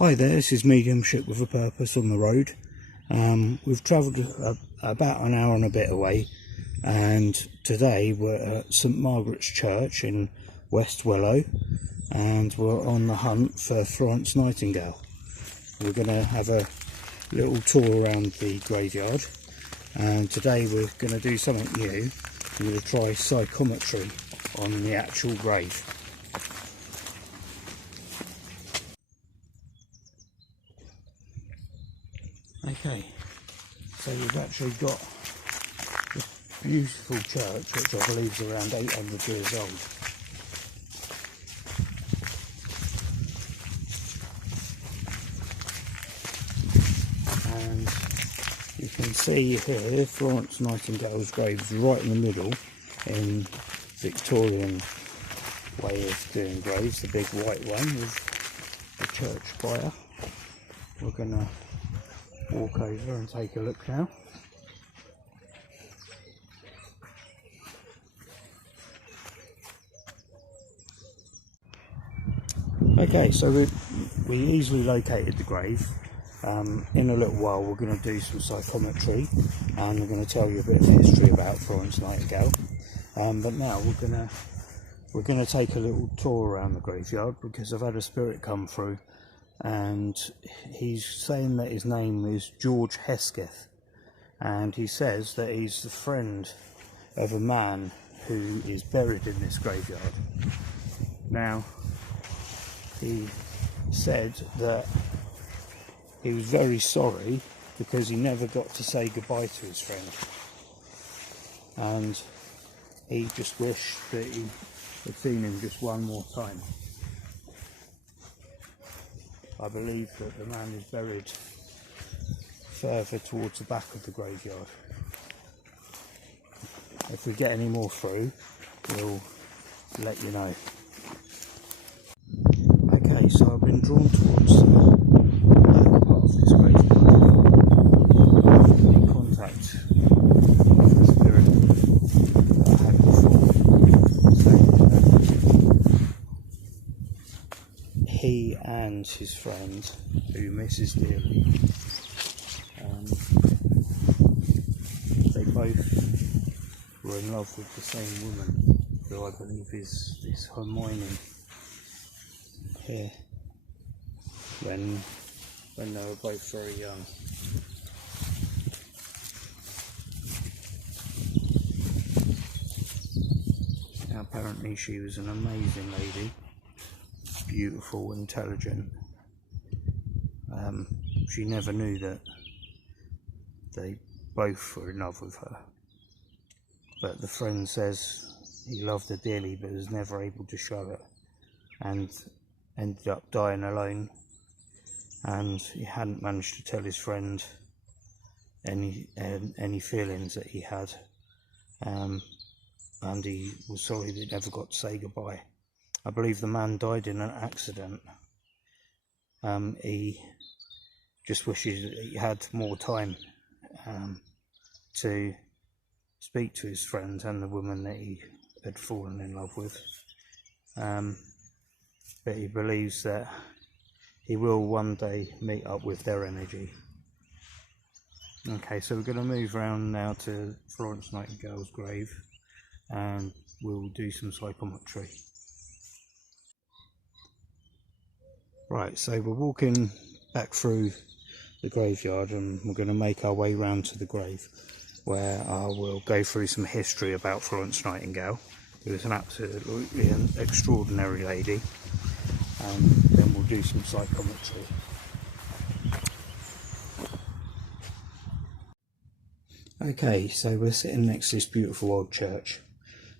Hi there, this is Mediumship with a Purpose on the road. We've travelled about an hour and a bit away, and today we're at St Margaret's Church in West Willow, and we're on the hunt for Florence Nightingale. We're going to have a little tour around the graveyard, and today we're going to do something new. We're going to try psychometry on the actual grave. Okay, so we've actually got this beautiful church, which I believe is around 800 years old. And you can see here Florence Nightingale's grave is right in the middle in Victorian way of doing graves, the big white one with the church spire. We're going to walk over and take a look now. Okay, so we easily located the grave. In a little while we're going to do some psychometry, and we're going to tell you a bit of history about Florence Nightingale. But now we're going to take a little tour around the graveyard, because I've had a spirit come through, and he's saying that his name is George Hesketh, and he says that he's the friend of a man who is buried in this graveyard. Now, he said that he was very sorry because he never got to say goodbye to his friend, and he just wished that he had seen him just one more time. I believe that the man is buried further towards the back of the graveyard. If we get any more through, we'll let you know. Okay, so I've been drawn towards the lower part of this graveyard. I'm in contact with the spirit that I had before, saying that he and his friend, who misses dearly, they both were in love with the same woman, who I believe is this Hermione here, when they were both very young. Now, apparently she was an amazing lady, beautiful, intelligent. She never knew that they both were in love with her, but the friend says he loved her dearly but was never able to show it, and ended up dying alone, and he hadn't managed to tell his friend any feelings that he had, and he was sorry that he never got to say goodbye. I believe the man died in an accident. He just wishes that he had more time to speak to his friend and the woman that he had fallen in love with. But he believes that he will one day meet up with their energy. Okay, so we're going to move around now to Florence Nightingale's grave, and we'll do some psychometry. Right, so we're walking back through the graveyard, and we're going to make our way round to the grave, where I will go through some history about Florence Nightingale, who is an absolutely extraordinary lady, and then we'll do some psychometry. Okay, so we're sitting next to this beautiful old church,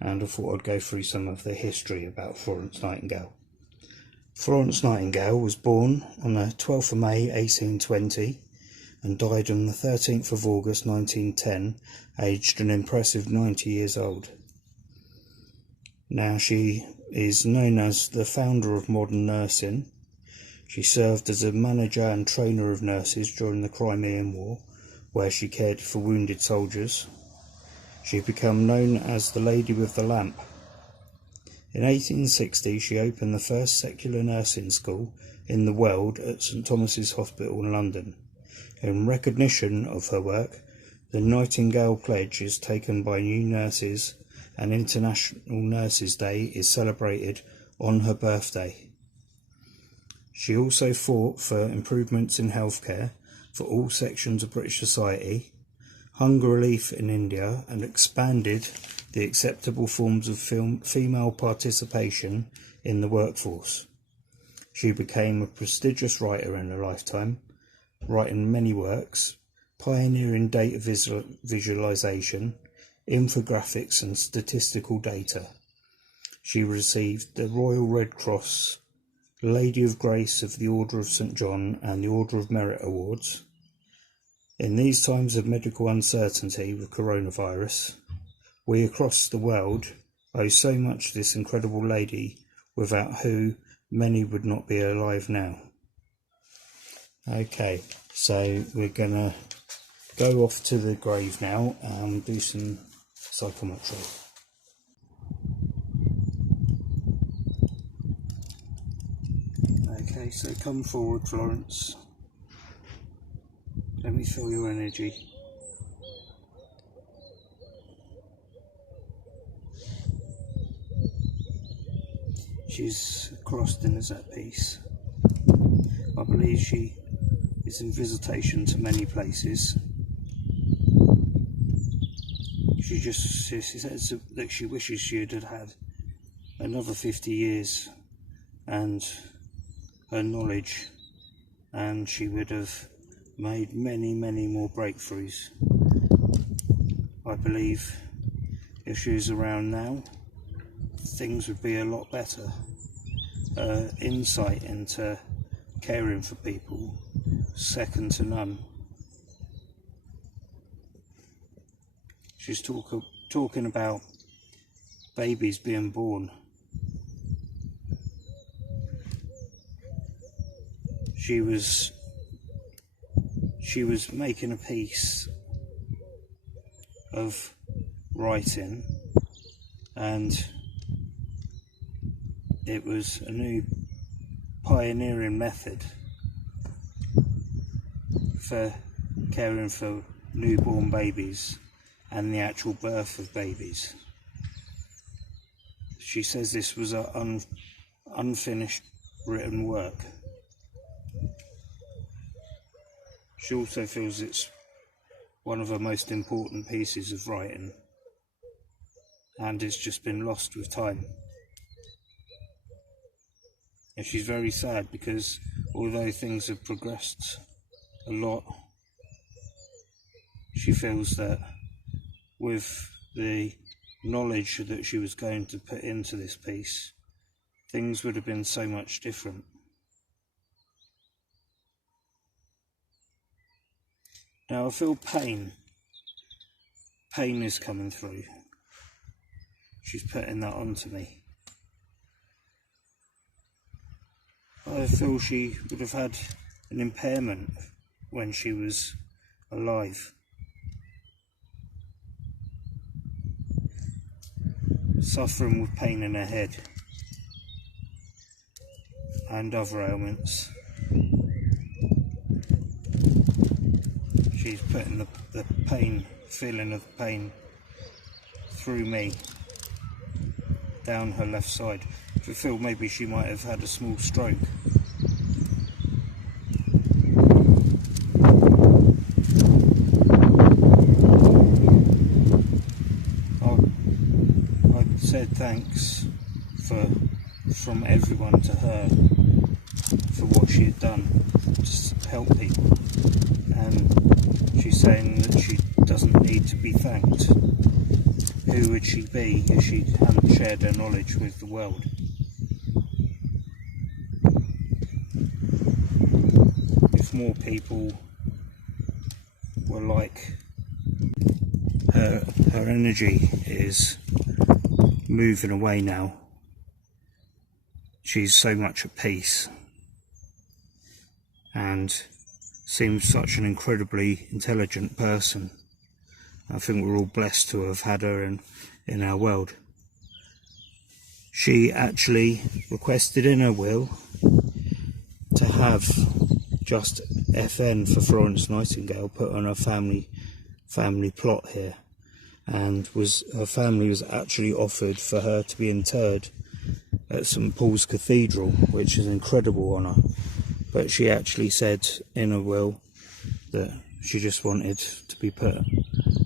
and I thought I'd go through some of the history about Florence Nightingale. Florence Nightingale was born on the 12th of May 1820 and died on the 13th of August 1910, aged an impressive 90 years old. Now, she is known as the founder of modern nursing. She served as a manager and trainer of nurses during the Crimean War, where she cared for wounded soldiers. She became known as the Lady with the Lamp. In 1860 she opened the first secular nursing school in the world at St Thomas's Hospital in London. In recognition of her work, the Nightingale Pledge is taken by new nurses, and International Nurses' Day is celebrated on her birthday. She also fought for improvements in healthcare for all sections of British society, hunger relief in India, and expanded the acceptable forms of female participation in the workforce. She became a prestigious writer in her lifetime, writing many works, pioneering data visualization, infographics and statistical data. She received the Royal Red Cross, Lady of Grace of the Order of St John and the Order of Merit Awards. In these times of medical uncertainty with coronavirus, we across the world owe so much to this incredible lady, without who many would not be alive now. Okay, so we're gonna go off to the grave now and do some psychometry. Okay, so come forward, Florence. Let me feel your energy. She's crossed in as at peace. I believe she is in visitation to many places. She says that she wishes she had had another 50 years and her knowledge, and she would have made many more breakthroughs. I believe if she was around now, things would be a lot better. Her insight into caring for people, second to none. She's talking about babies being born. She was making a piece of writing, and it was a new pioneering method for caring for newborn babies and the actual birth of babies. She says this was an unfinished written work. She also feels it's one of her most important pieces of writing, and it's just been lost with time. And she's very sad because although things have progressed a lot, she feels that with the knowledge that she was going to put into this piece, things would have been so much different. Now I feel pain. Pain is coming through. She's putting that onto me. I feel she would have had an impairment when she was alive. Suffering with pain in her head and other ailments. She's putting the pain, feeling of pain through me, down her left side. I feel maybe she might have had a small stroke. I said thanks from everyone to her for what she had done to help people, and she's saying that she doesn't need to be thanked. Who would she be if she hadn't shared her knowledge with the world? If more people were like her, her energy is moving away now. She's so much at peace and seems such an incredibly intelligent person. I think we're all blessed to have had her in our world. she actually requested in her will to have just FN for Florence Nightingale put on her family plot here, and her family was actually offered for her to be interred at St Paul's Cathedral, which is an incredible honour, but she actually said in her will that she just wanted to be put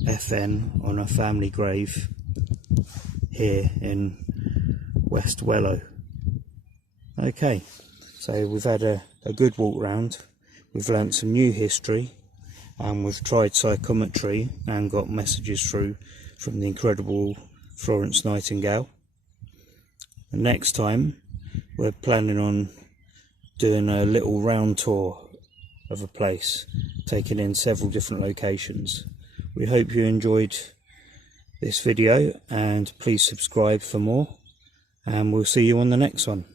FN on her family grave here in West Wellow. Okay, so we've had a good walk round, we've learnt some new history, and we've tried psychometry and got messages through from the incredible Florence Nightingale. And next time we're planning on doing a little round tour of a place, taking in several different locations. We hope you enjoyed this video, and please subscribe for more, and we'll see you on the next one.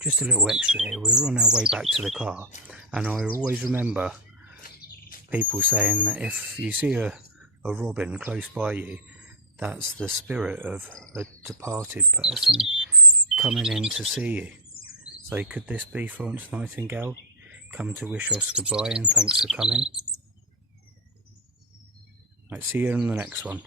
Just a little extra here, we were on our way back to the car, and I always remember people saying that if you see a robin close by you, that's the spirit of a departed person coming in to see you. So could this be Florence Nightingale come to wish us goodbye and thanks for coming? Right, see you in the next one.